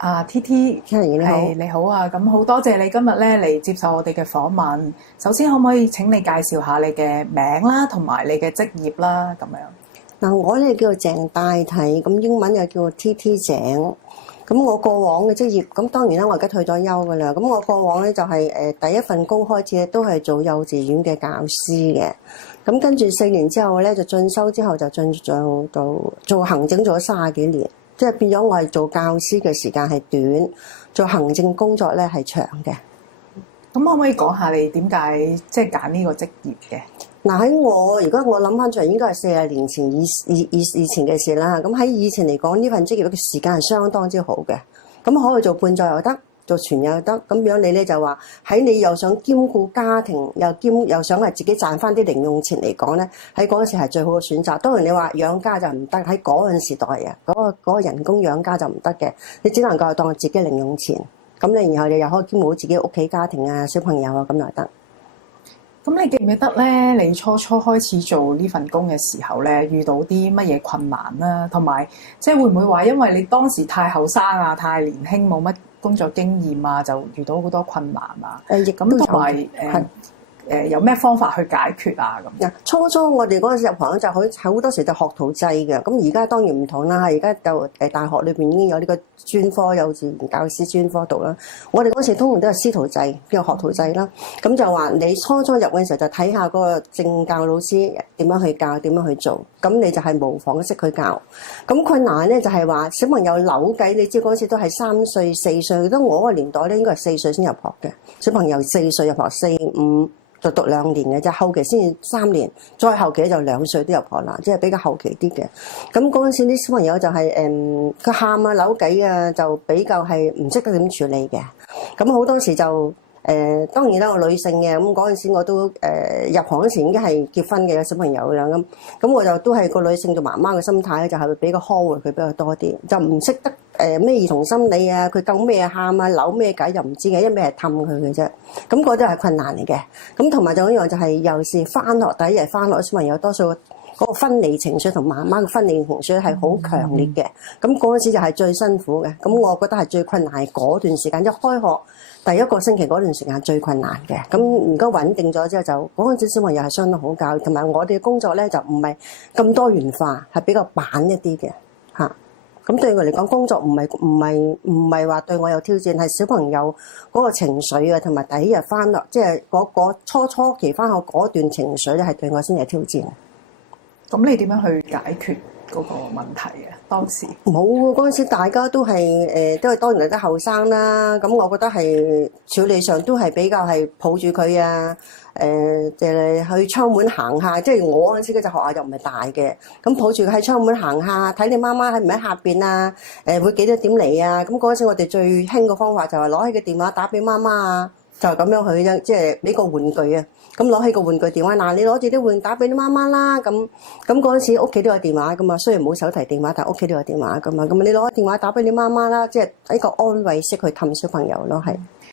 TT，你好，你好啊！咁好多謝你今日咧嚟接受我哋嘅訪問。首先，可唔可以請你介紹下你嘅名啦，同埋你嘅職業啦？咁樣嗱，我咧叫做鄭戴娣，咁英文又叫做 TT 鄭。咁我過往嘅職業，咁當然啦，我而家退咗休噶啦。咁我過往咧就係第一份工開始咧都係做幼稚園嘅教師嘅。咁跟住4年之後咧就進修之後就進上到做行政做咗30幾年，即係變咗我係做教師嘅時間係短，做行政工作咧係長嘅。咁可唔可以講下你點解即係揀呢個職業嘅？嗱，如果我諗翻出嚟，應該係40年前以前嘅事啦。咁喺以前嚟講，呢份職業嘅時間係相當之好嘅。咁可以做半晝又得，做全日又得。咁樣你咧就話喺你又想兼顧家庭，又想係自己賺翻啲零用錢嚟講咧，喺嗰陣時係最好嘅選擇。當然你話養家就唔得，喺嗰陣時代啊，嗰個人工養家就唔得嘅，你只能夠當自己零用錢。咁你然後你又可以兼顧自己屋企家庭啊、小朋友啊咁又得。咁你記唔記得咧？你初開始做呢份工嘅時候咧，遇到啲乜嘢困難啦？同埋即係會唔會話因為你當時太後生啊、太年輕，冇乜工作經驗啊，就遇到好多困難啊？亦咁同埋有咩方法去解決啊？咁初我哋嗰陣時入行就好多時就學徒制嘅，咁而家當然唔同啦。而家就大學裏邊已經有呢個專科幼稚園教師專科度啦。我哋嗰時通常都係師徒制，叫學徒制啦。咁就話你初入嘅時候就睇下嗰個正教老師點樣去教，點樣去做，咁你就係模仿式去教。咁困難咧就係話小朋友扭計，你知嗰陣時都係3歲4歲，到我個年代咧應該係4歲先入學嘅。小朋友4歲入學，4、5。就讀2年嘅啫，後期先至3年，再後期就2歲都入學啦，即係比較後期啲嘅。咁嗰陣時啲小朋友就係佢喊啊、扭計啊，就比較係唔識得點處理嘅。咁好多時就當然啦，我女性嘅，咁嗰陣時我都入行嗰時已經係結婚嘅小朋友啦。咁我就都係個女性做媽媽嘅心態咧，就係比較呵護佢比較多啲，就唔識得咩兒童心理啊，佢救咩喊啊、扭咩計就唔知嘅，一味係氹佢嘅啫。咁嗰啲係困難嚟嘅。咁同埋仲有一樣就係又是翻學第一日翻學，小朋友多數嗰個分離情緒同媽媽嘅分離情緒係好強烈嘅。咁嗰陣時就係最辛苦嘅。咁我覺得係最困難係嗰段時間，一開學第一個星期嗰段時間最困難嘅。咁如果穩定咗之後，就嗰陣時小朋友係相當好教，同埋我哋嘅工作咧就唔係咁多元化，係比較板一啲嘅嚇。咁對我嚟講，工作唔係話對我有挑戰，係小朋友嗰個情緒啊，同埋第一日翻學，即係嗰初期翻學嗰段情緒咧，係對我先係挑戰。咁你點樣去解決嗰個問題啊？當時冇嗰陣時，大家都係都係當然係得後生啦。咁我覺得係處理上都係比較係抱住佢啊。去窗門行下，即係我嗰陣時嗰隻學校又唔係大嘅，咁抱住佢喺窗門行下，睇你媽媽喺唔喺下邊啊？會幾多點嚟啊？咁嗰陣時我哋最興嘅方法就係攞起個電話打俾媽媽啊，就係咁樣去啫，即係俾個玩具啊。咁攞起個玩具電話，嗱，你攞住啲玩具打俾你媽媽啦。咁嗰陣時屋企都有電話噶嘛，雖然冇手提電話，但係屋企都有電話噶嘛。咁你攞電話打俾你媽媽啦，即係一個安慰式去氹小朋友咯，係。